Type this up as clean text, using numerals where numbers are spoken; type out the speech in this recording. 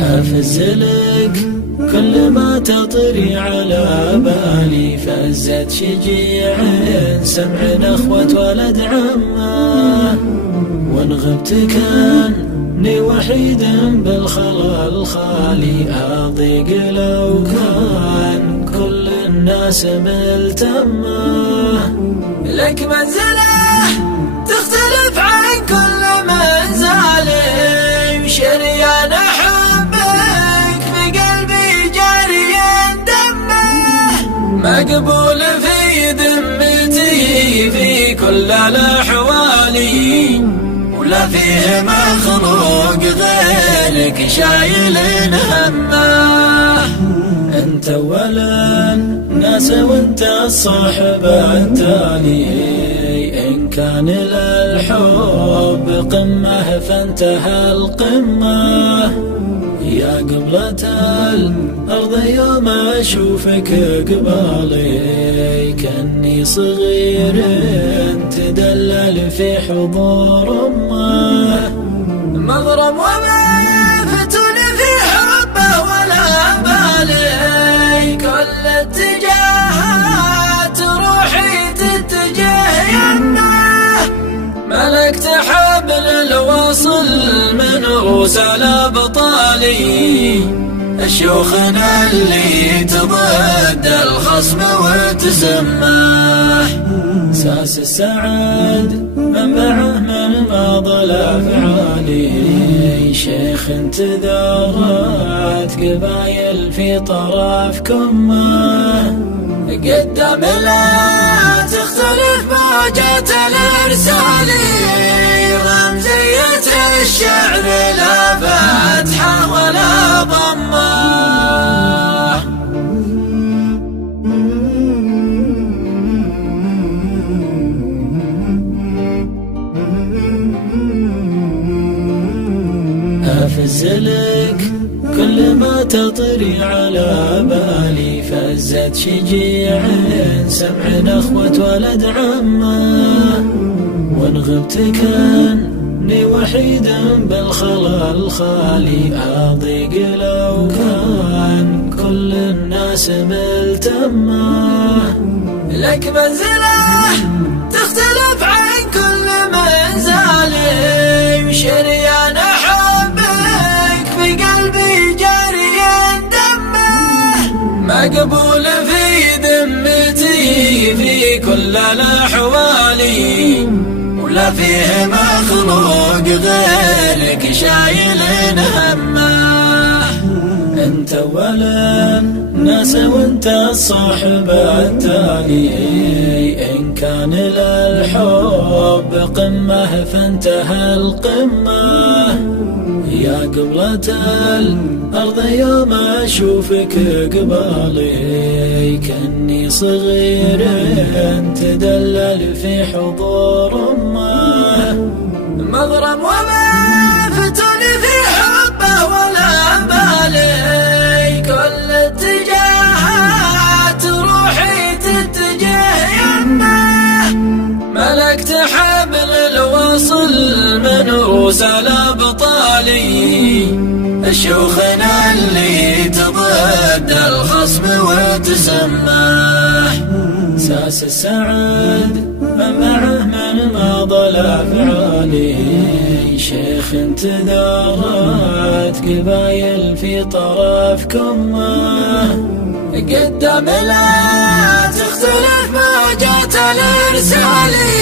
أفزلك كل ما تطري على بالي، فزت شجيع سمع نخوة ولد عمه، وان غبت كاني وحيد بالخلا الخالي، أضيق لو كان كل الناس ملتمه. لك منزله تختلف عن كل منزالي، شريان حبك بقلبي جاري دمه، مقبول في ذمتي في كل الأحوال، ولا فيه مخلوق غيرك شايل همه. انت ولا الناس وانت الصاحب التالي، إن كان للحب قمة فانتهى القمة. يا قبلة الأرض يوم أشوفك قبالي، كأني صغير تدلل في حضور أمه، مغرم وما فتون في حبه ولا بالي، كل اتجاهات روحي تتجه يمه، ملكت حبل الوصل من رؤوس الأبطالي، الشيوخنا اللي تضد الخصم وتسمه، ساس السعد منبعه من ماضى الأفعالي، شيخ تذرت قبايل في طرف كمه، قدام لا تختلف موجات الإرسالي، رمزية الشعر لا فتحة ولا ضمه. أفزلك كل ما تطري على بالي، فزت شجيع سمع نخوة ولد عمه، وان غبت كاني وحيدا بالخلا الخالي، أضيق لو كان كل الناس ملتمه. لك منزله تختلف عن كل منزالي، شريان حبك بقلبي جاري دمه، مقبول في ذمتي في كل الأحوال، ولا فيه مخلوق غيرك شايل همه. انت ولا الناس وانت الصاحب التالي، إن كان للحب قمة فانتهى القمة. يا قبلة الأرض يوم أشوفك قبالي، كأني صغير تدلل في حضور أمه، مغرم وما فتون في حبه ولا بالي، كل اتجاهات روحي تتجه يمه، ملكت حبل الوصل من رؤوس الأبطالي، الشيوخنا اللي تضد الخصم وتسمه، ساس السعد منبعه من ماضى الأفعالي، شيخ تذرت قبايل في طرف كمه، قدام لا تختلف موجات الإرسالي.